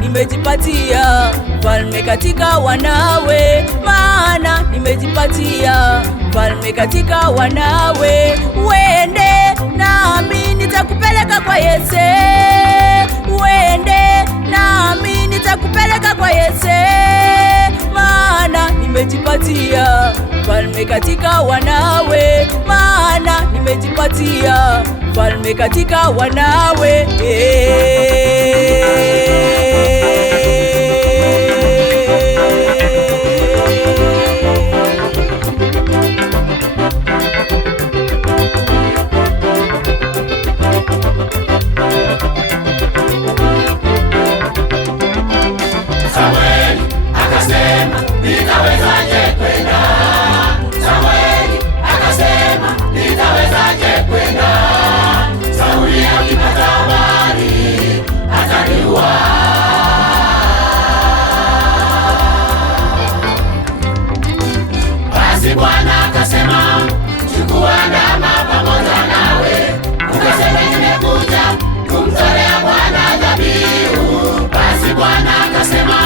Nimejipatia falme katika wanawe, maana nimejipatia falme katika wanawe. Uende nami nitakupeleka kwa Yese, uende nami nitakupeleka kwa Yese, maana nimejipatia falme katika wanawe, maana nimejipatia falme katika wanawe. Samueli akasema nitawezaje kwenda? Samueli akasema nitawezaje kwenda? Sauli akipata habari ataniua. Basi Bwana akasema, chukua ndama pamoja nawe, ukaseme nimekuja kumtolea Bwana dhabihu. Basi Bwana akasema,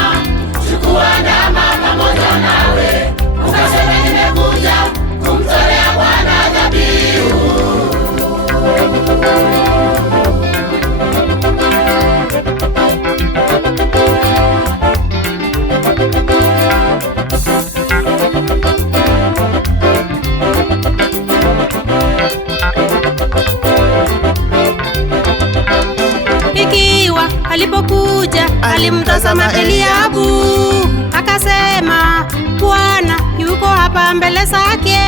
chukua ndama pamoja nawe, ukaseme nimekuja kumtolea Bwana dhabihu. Ikiwa alipokuja alimtazama Eliabu, akasema Bwana yuko hapa mbele zake.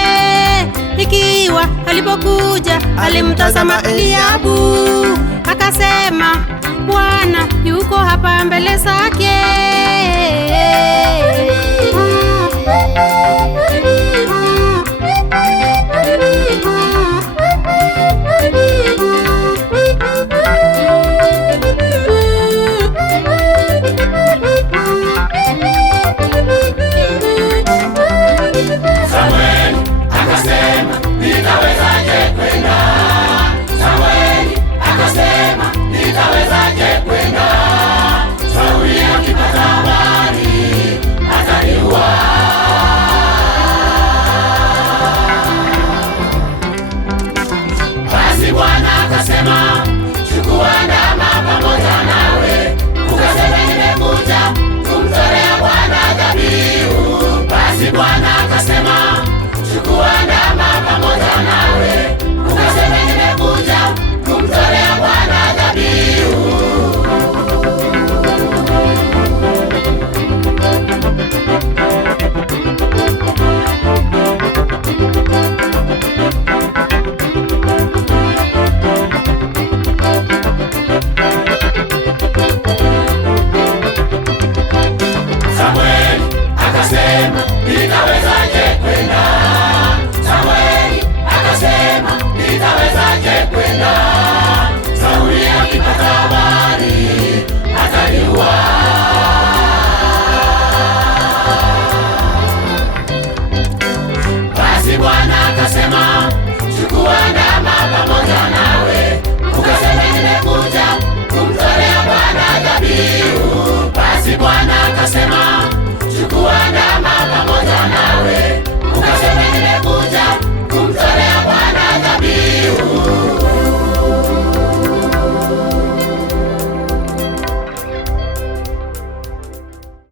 Ikiwa alipokuja alimtazama Eliabu, akasema Bwana yuko hapa mbele zake. Samueli akasema nitawezaje kwenda? Samueli akasema nitawezaje kwenda? Sauli akipata habari akasema, nitaweza